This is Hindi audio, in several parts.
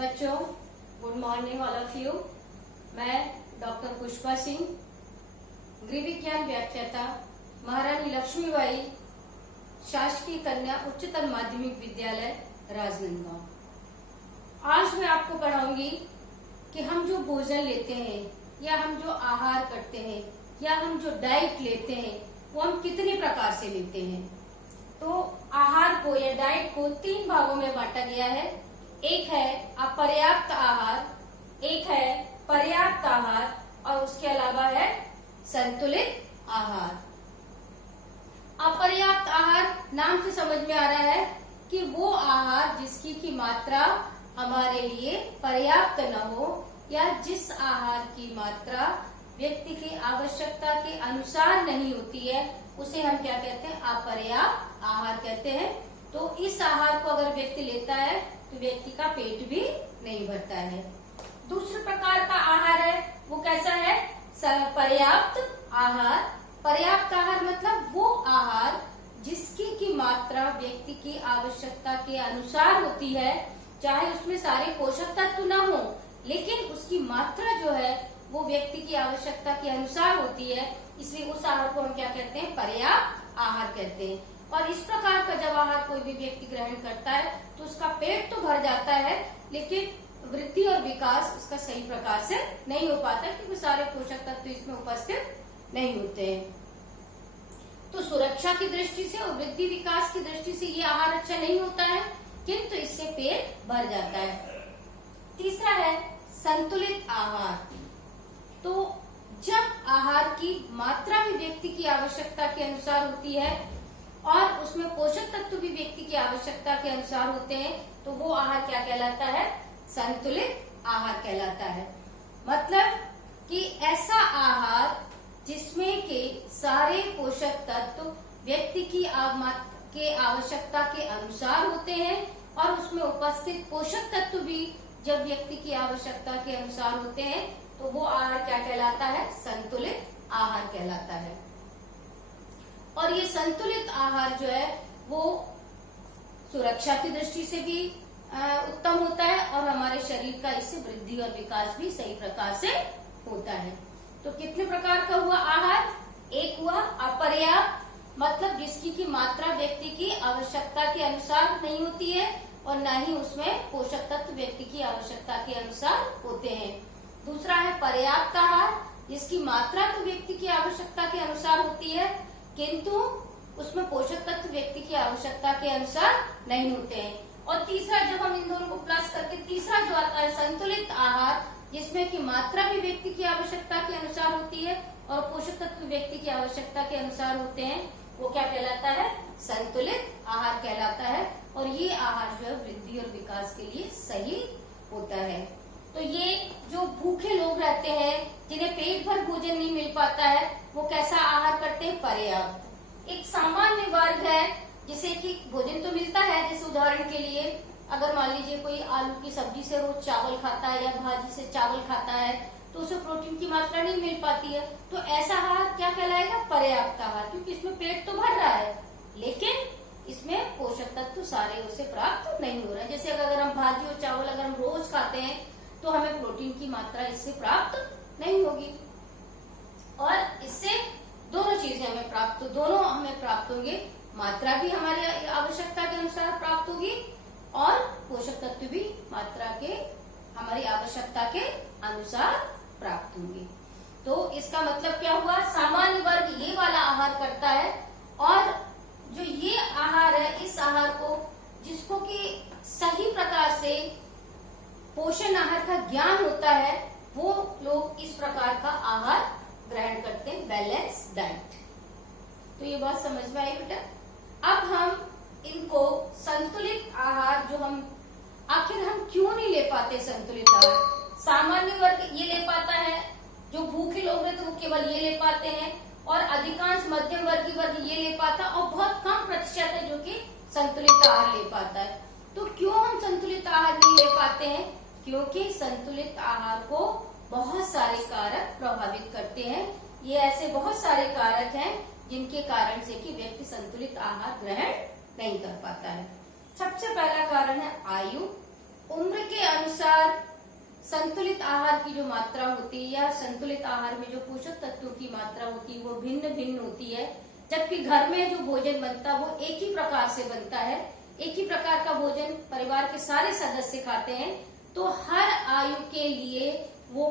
बच्चों, good morning all of you. मैं डॉक्टर पुष्पा सिंह, गृह विज्ञान व्याख्याता, महारानी लक्ष्मीबाई शासकीय कन्या उच्चतर माध्यमिक विद्यालय राजनांदगांव। आज मैं आपको पढ़ाऊंगी कि हम जो भोजन लेते हैं या हम जो आहार करते हैं या हम जो डाइट लेते हैं वो हम कितने प्रकार से लेते हैं। तो आहार को या डाइट को 3 भागों में बांटा गया है। एक है अपर्याप्त आहार, एक है पर्याप्त आहार और उसके अलावा है संतुलित आहार। अपर्याप्त आहार नाम से समझ में आ रहा है कि वो आहार जिसकी की मात्रा हमारे लिए पर्याप्त न हो या जिस आहार की मात्रा व्यक्ति की आवश्यकता के अनुसार नहीं होती है उसे हम क्या कहते हैं, अपर्याप्त आहार कहते हैं। तो इस आहार को अगर व्यक्ति लेता है तो व्यक्ति का पेट भी नहीं भरता है। दूसरे प्रकार का आहार है वो कैसा है, पर्याप्त आहार। पर्याप्त आहार मतलब वो आहार जिसकी की मात्रा व्यक्ति की आवश्यकता के अनुसार होती है, चाहे उसमें सारे पोषक तत्व न हो लेकिन उसकी मात्रा जो है वो व्यक्ति की आवश्यकता के अनुसार होती है, इसलिए उस आहार को हम क्या कहते हैं, पर्याप्त आहार कहते हैं। और इस प्रकार का जब आहार कोई भी व्यक्ति ग्रहण करता है तो उसका पेट तो भर जाता है लेकिन वृद्धि और विकास उसका सही प्रकार से नहीं हो पाता क्योंकि सारे पोषक तत्व इसमें उपस्थित नहीं होते हैं। तो सुरक्षा की दृष्टि से और वृद्धि विकास की दृष्टि से ये आहार अच्छा नहीं होता है, किंतु इससे पेट भर जाता है। तीसरा है संतुलित आहार। तो जब आहार की मात्रा भी व्यक्ति की आवश्यकता के अनुसार होती है और उसमें पोषक तत्व भी व्यक्ति की आवश्यकता के अनुसार होते हैं तो वो आहार क्या कहलाता है, संतुलित आहार कहलाता है। मतलब कि ऐसा आहार जिसमें के सारे पोषक तत्व व्यक्ति की आवश्यकता के अनुसार होते हैं और उसमें उपस्थित पोषक तत्व भी जब व्यक्ति की आवश्यकता के अनुसार होते हैं तो वो आहार क्या कहलाता है, संतुलित आहार कहलाता है। और ये संतुलित आहार जो है वो सुरक्षा की दृष्टि से भी उत्तम होता है और हमारे शरीर का इससे वृद्धि और विकास भी सही प्रकार से होता है। तो कितने प्रकार का हुआ आहार, एक हुआ अपर्याप्त, मतलब जिसकी की मात्रा व्यक्ति की आवश्यकता के अनुसार नहीं होती है और न ही उसमें पोषक तत्व व्यक्ति की आवश्यकता के अनुसार होते हैं। दूसरा है पर्याप्त आहार, जिसकी मात्रा तो व्यक्ति की आवश्यकता के अनुसार होती है किंतु उसमें पोषक तत्व व्यक्ति की आवश्यकता के अनुसार नहीं होते हैं। और तीसरा, जब हम इन दोनों को प्लस करके तीसरा जो आता है संतुलित आहार, जिसमें की मात्रा भी व्यक्ति की आवश्यकता के अनुसार होती है और पोषक तत्व व्यक्ति की आवश्यकता के अनुसार होते हैं, वो क्या कहलाता है, संतुलित आहार कहलाता है। और ये आहार जो है वृद्धि और विकास के लिए सही होता है। तो ये जो भूखे लोग रहते हैं जिन्हें पेट भर भोजन नहीं मिल पाता है वो कैसा आहार करते हैं, पर्याप्त। एक सामान्य वर्ग है जिसे कि भोजन तो मिलता है, जैसे उदाहरण के लिए अगर मान लीजिए कोई आलू की सब्जी से रोज चावल खाता है या भाजी से चावल खाता है तो उसे प्रोटीन की मात्रा नहीं मिल पाती है, तो ऐसा आहार क्या कहलाएगा, पर्याप्त आहार, क्योंकि इसमें पेट तो भर रहा है लेकिन इसमें पोषक तत्व सारे उसे प्राप्त नहीं हो रहे हैं। जैसे अगर हम भाजी और चावल अगर हम रोज खाते हैं तो हमें प्रोटीन की मात्रा इससे प्राप्त नहीं होगी और इससे दोनों चीजें हमें प्राप्त होंगे, मात्रा भी हमारी आवश्यकता के अनुसार प्राप्त होगी और पोषक तत्व भी मात्रा के हमारी आवश्यकता के अनुसार प्राप्त होंगे। तो इसका मतलब क्या हुआ, सामान्य वर्ग ये वाला आहार करता है और जो ये आहार है इस आहार को जिसको कि सही प्रकार से पोषण आहार का ज्ञान होता है वो लोग इस प्रकार का आहार ग्रहण करते हैं, बैलेंस डाइट। तो ये बात समझ में आई बेटा। अब हम इनको संतुलित आहार जो हम आखिर हम क्यों नहीं ले पाते संतुलित आहार, सामान्य वर्ग ये ले पाता है, जो भूखे लोग हैं तो वो केवल ये ले पाते हैं और अधिकांश मध्यम वर्गीय वर्ग ये ले पाता और बहुत कम प्रतिशत है जो कि संतुलित आहार ले पाता है। तो क्यों हम संतुलित आहार नहीं ले पाते हैं, क्योंकि संतुलित आहार को बहुत सारे कारक प्रभावित करते हैं। ये ऐसे बहुत सारे कारक हैं जिनके कारण से कि व्यक्ति संतुलित आहार ग्रहण नहीं कर पाता है। सबसे पहला कारण है आयु। उम्र के अनुसार संतुलित आहार की जो मात्रा होती है या संतुलित आहार में जो पोषक तत्वों की मात्रा होती है वो भिन्न भिन्न होती है। जबकि घर में जो भोजन बनता है वो एक ही प्रकार से बनता है, एक ही प्रकार का भोजन परिवार के सारे सदस्य खाते हैं, तो हर आयु के लिए वो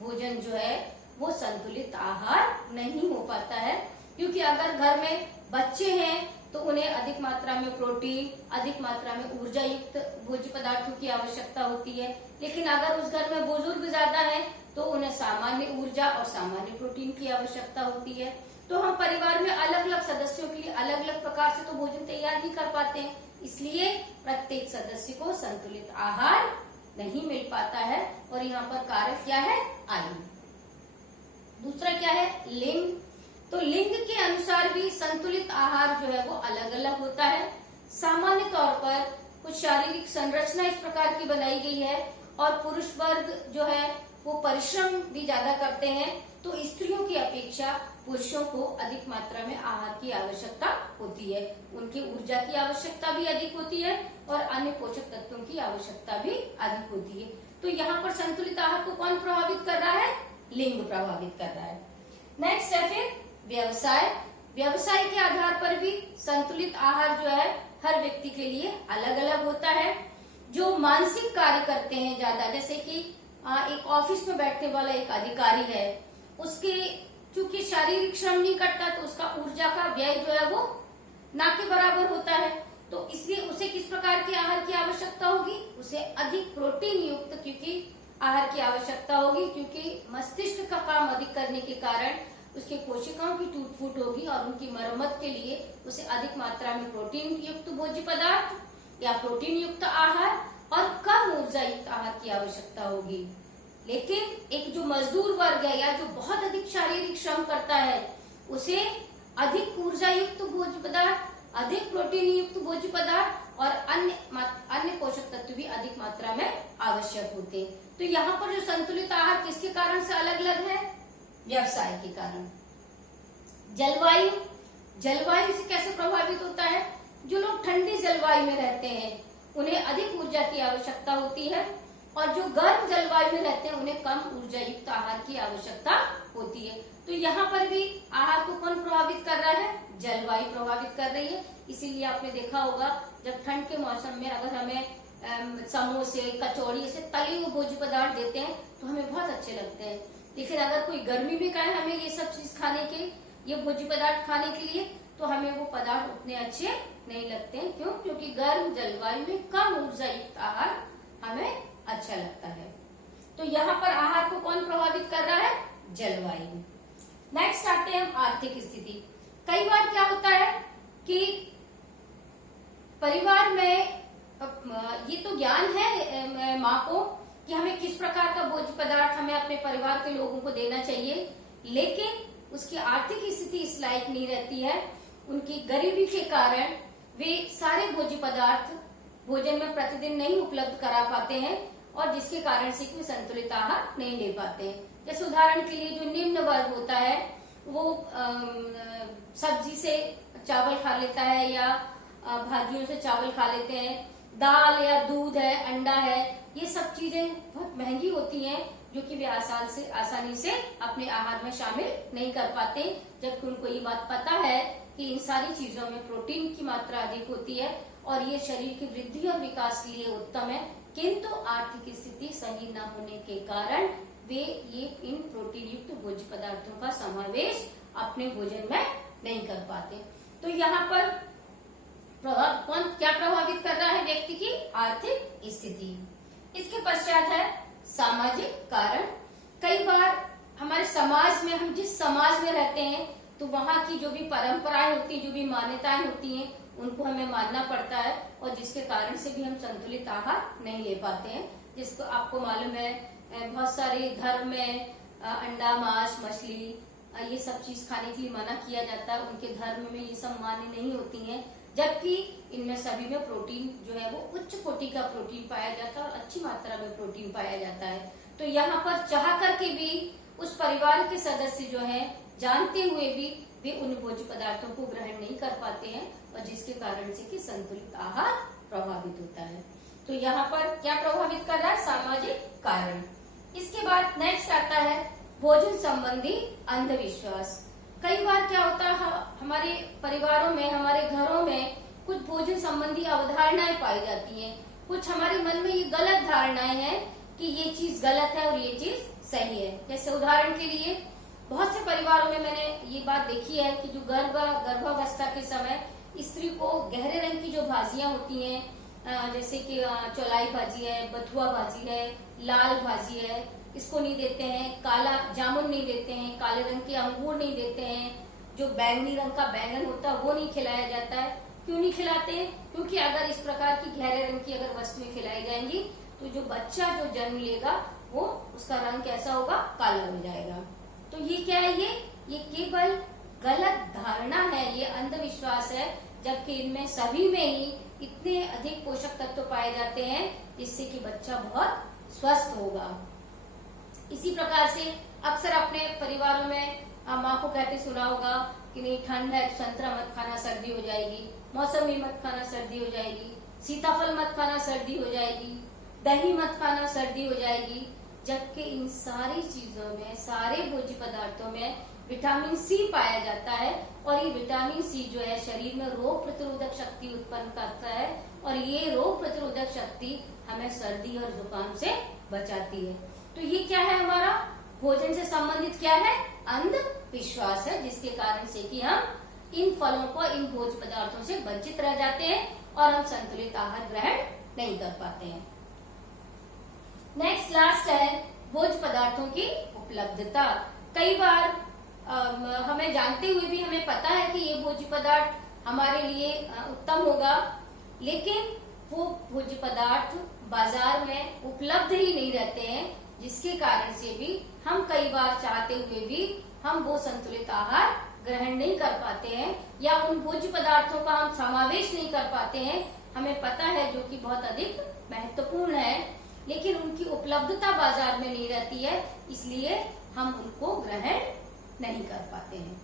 भोजन जो है वो संतुलित आहार नहीं हो पाता है। क्योंकि अगर घर में बच्चे हैं तो उन्हें अधिक मात्रा में प्रोटीन, अधिक मात्रा में ऊर्जा युक्त भोज्य पदार्थों की आवश्यकता होती है। लेकिन अगर उस घर में बुजुर्ग ज्यादा है तो उन्हें सामान्य ऊर्जा और सामान्य प्रोटीन की आवश्यकता होती है। तो हम परिवार में अलग अलग सदस्यों के लिए अलग अलग प्रकार से तो भोजन तैयार नहीं कर पाते हैं, इसलिए प्रत्येक सदस्य को संतुलित आहार नहीं मिल पाता है। और यहाँ पर कारक क्या है? आयु। दूसरा क्या है? लिंग। तो लिंग के अनुसार भी संतुलित आहार जो है वो अलग अलग होता है। सामान्य तौर पर कुछ शारीरिक संरचना इस प्रकार की बनाई गई है और पुरुष वर्ग जो है वो परिश्रम भी ज्यादा करते हैं, तो स्त्रियों की अपेक्षा पुरुषों को अधिक मात्रा में आहार की आवश्यकता होती है। उनकी ऊर्जा की आवश्यकता भी अधिक होती है और अन्य पोषक तत्वों की आवश्यकता भी अधिक होती है। तो यहाँ पर संतुलित आहार को कौन प्रभावित कर रहा है? लिंग प्रभावित कर रहा है। नेक्स्ट है फिर व्यवसाय। व्यवसाय के आधार पर भी संतुलित आहार जो है हर व्यक्ति के लिए अलग अलग होता है। जो मानसिक कार्य करते हैं ज्यादा, जैसे कि एक ऑफिस में बैठने वाला एक अधिकारी है, उसके चूंकि शारीरिक श्रम नहीं करता तो उसका ऊर्जा का व्यय जो है वो ना के बराबर होता है, तो इसलिए उसे किस प्रकार के आहार की आवश्यकता होगी? उसे अधिक प्रोटीन युक्त क्योंकि आहार की आवश्यकता होगी, क्योंकि मस्तिष्क का काम अधिक करने के कारण उसके कोशिकाओं की टूट फूट होगी और उनकी मरम्मत के लिए उसे अधिक मात्रा में प्रोटीन युक्त भोज्य पदार्थ या प्रोटीन युक्त आहार और कम ऊर्जा युक्त आहार की आवश्यकता होगी। लेकिन एक जो मजदूर वर्ग है या जो बहुत अधिक शारीरिक श्रम करता है उसे अधिक ऊर्जा युक्त भोज्य पदार्थ, अधिक प्रोटीन युक्त भोज्य पदार्थ और अन्य पोषक तत्व भी अधिक मात्रा में आवश्यक होते हैं। तो यहाँ पर जो संतुलित आहार किसके कारण से अलग अलग है? व्यवसाय के कारण। जलवायु। जलवायु से कैसे प्रभावित होता है? जो लोग ठंडी जलवायु में रहते हैं उन्हें अधिक ऊर्जा की आवश्यकता होती है और जो गर्म जलवायु में रहते हैं उन्हें कम ऊर्जा युक्त आहार की आवश्यकता होती है। तो यहाँ पर भी आहार को कौन प्रभावित कर रहा है? जलवायु प्रभावित कर रही है। इसीलिए आपने देखा होगा जब ठंड के मौसम में अगर हमें समोसे, कचौड़ी ऐसे तले हुए भोज्य पदार्थ देते हैं तो हमें बहुत अच्छे लगते हैं। लेकिन अगर कोई गर्मी में कहे हमें ये सब चीज खाने के, ये भोज्य पदार्थ खाने के लिए, तो हमें वो पदार्थ उतने अच्छे नहीं लगते हैं। क्यों? क्योंकि गर्म जलवायु में कम ऊर्जा युक्त आहार हमें अच्छा लगता है। तो यहाँ पर आहार को कौन प्रभावित कर रहा है? जलवायु। नेक्स्ट आते हैं हम आर्थिक स्थिति। कई बार क्या होता है कि परिवार में ये तो ज्ञान है माँ को कि हमें किस प्रकार का भोज्य पदार्थ हमें अपने परिवार के लोगों को देना चाहिए, लेकिन उसकी आर्थिक स्थिति इस लायक नहीं रहती है। उनकी गरीबी के कारण वे सारे भोज्य पदार्थ भोजन में प्रतिदिन नहीं उपलब्ध करा पाते हैं और जिसके कारण से वे संतुलित आहार नहीं ले पाते हैं। जैसे उदाहरण के लिए जो निम्न वर्ग होता है वो सब्जी से चावल खा लेता है या भाजियों से चावल खा लेते हैं, दाल या दूध है, अंडा है, ये सब चीजें बहुत महंगी होती हैं जो कि वे आसानी से अपने आहार में शामिल नहीं कर पाते, जबकि उनको ये बात पता है कि इन सारी चीजों में प्रोटीन की मात्रा अधिक होती है और ये शरीर की वृद्धि और विकास के लिए उत्तम है। किंतु आर्थिक स्थिति सही न होने के कारण वे ये इन प्रोटीन युक्त भोज्य पदार्थों का समावेश अपने भोजन में नहीं कर पाते। तो यहाँ पर कौन क्या प्रभावित कर रहा है? व्यक्ति की आर्थिक स्थिति। इसके पश्चात है सामाजिक कारण। कई बार हमारे समाज में, हम जिस समाज में रहते हैं तो वहाँ की जो भी परंपराएं होती हैं, जो भी मान्यताएं होती हैं, उनको हमें मानना पड़ता है और जिसके कारण से भी हम संतुलित आहार नहीं ले पाते हैं। जिसको आपको मालूम है बहुत सारे धर्म में अंडा, मांस, मछली ये सब चीज खाने के लिए मना किया जाता है। उनके धर्म में ये सब मान्य नहीं होती हैं, जबकि इनमें सभी में प्रोटीन जो है वो उच्च कोटि का प्रोटीन पाया जाता है और अच्छी मात्रा में प्रोटीन पाया जाता है। तो यहाँ पर चाह करके भी उस परिवार के सदस्य जो है जानते हुए भी वे उन भोज्य पदार्थों को ग्रहण नहीं कर पाते हैं और जिसके कारण से कि संतुलित आहार प्रभावित होता है। तो यहाँ पर क्या प्रभावित कर रहा है? सामाजिक कारण। इसके बाद नेक्स्ट आता है भोजन संबंधी अंधविश्वास। कई बार क्या होता है, हमारे परिवारों में, हमारे घरों में कुछ भोजन संबंधी अवधारणाएं पाई जाती हैं। कुछ हमारे मन में ये गलत धारणाएं हैं कि ये चीज गलत है और ये चीज सही है। जैसे उदाहरण के लिए बहुत से परिवारों में मैंने ये बात देखी है कि जो गर्भावस्था के समय स्त्री को गहरे रंग की जो भाजियां होती हैं, जैसे कि चौलाई भाजी है, बथुआ भाजी है, लाल भाजी है, इसको नहीं देते हैं। काला जामुन नहीं देते हैं, काले रंग के अंगूर नहीं देते हैं, जो बैंगनी रंग का बैंगन होता है वो नहीं खिलाया जाता है। क्यों नहीं खिलाते हैं? क्योंकि अगर इस प्रकार की गहरे रंग की अगर वस्तुएं खिलाई जाएंगी तो जो बच्चा जो जन्म लेगा वो उसका रंग कैसा होगा? काला हो जाएगा। तो ये क्या है? ये केवल गलत धारणा है, ये अंधविश्वास है, जबकि इनमें सभी में ही इतने अधिक पोषक तत्व पाए जाते हैं जिससे कि बच्चा बहुत स्वस्थ होगा। इसी प्रकार से अक्सर अपने परिवारों में माँ को कहते सुना होगा कि नहीं, ठंड है तो संतरा मत खाना, सर्दी हो जाएगी, मौसमी मत खाना, सर्दी हो जाएगी, सीताफल मत खाना, सर्दी हो जाएगी, दही मत खाना, सर्दी हो जाएगी। जबकि इन सारी चीजों में, सारे भोज्य पदार्थों में विटामिन सी पाया जाता है और ये विटामिन सी जो है शरीर में रोग प्रतिरोधक शक्ति उत्पन्न करता है और ये रोग प्रतिरोधक शक्ति हमें सर्दी और जुकाम से बचाती है। तो ये क्या है? हमारा भोजन से संबंधित क्या है? अंधविश्वास है, जिसके कारण से कि हम इन फलों को, इन भोज्य पदार्थों से वंचित रह जाते हैं और हम संतुलित आहार ग्रहण नहीं कर पाते हैं। नेक्स्ट लास्ट है भोज्य पदार्थों की उपलब्धता। कई बार हमें जानते हुए भी हमें पता है कि ये भोज्य पदार्थ हमारे लिए उत्तम होगा, लेकिन वो भोज्य पदार्थ बाजार में उपलब्ध ही नहीं रहते हैं, जिसके कारण से भी हम कई बार चाहते हुए भी हम वो संतुलित आहार ग्रहण नहीं कर पाते हैं या उन भोज्य पदार्थों का हम समावेश नहीं कर पाते हैं। हमें पता है जो कि बहुत अधिक महत्वपूर्ण है, लेकिन उनकी उपलब्धता बाजार में नहीं रहती है, इसलिए हम उनको ग्रहण नहीं कर पाते हैं।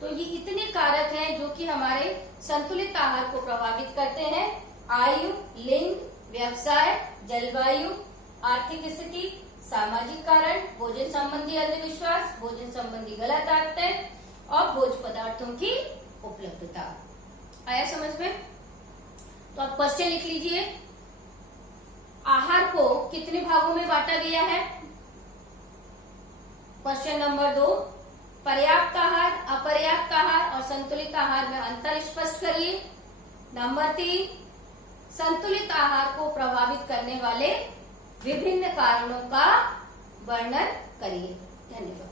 तो ये इतने कारक हैं जो कि हमारे संतुलित आहार को प्रभावित करते हैं। आयु, लिंग, व्यवसाय, जलवायु, आर्थिक स्थिति, सामाजिक कारण, भोजन संबंधी अंधविश्वास, भोजन संबंधी गलत आदतें और भोज्य पदार्थों की उपलब्धता। आया समझ में? तो अब क्वेश्चन लिख लीजिए। आहार को कितने भागों में बांटा गया है? क्वेश्चन नंबर 2, पर्याप्त आहार, अपर्याप्त आहार और संतुलित आहार में अंतर स्पष्ट करिए। नंबर 3, संतुलित आहार को प्रभावित करने वाले विभिन्न कारणों का वर्णन करिए। धन्यवाद।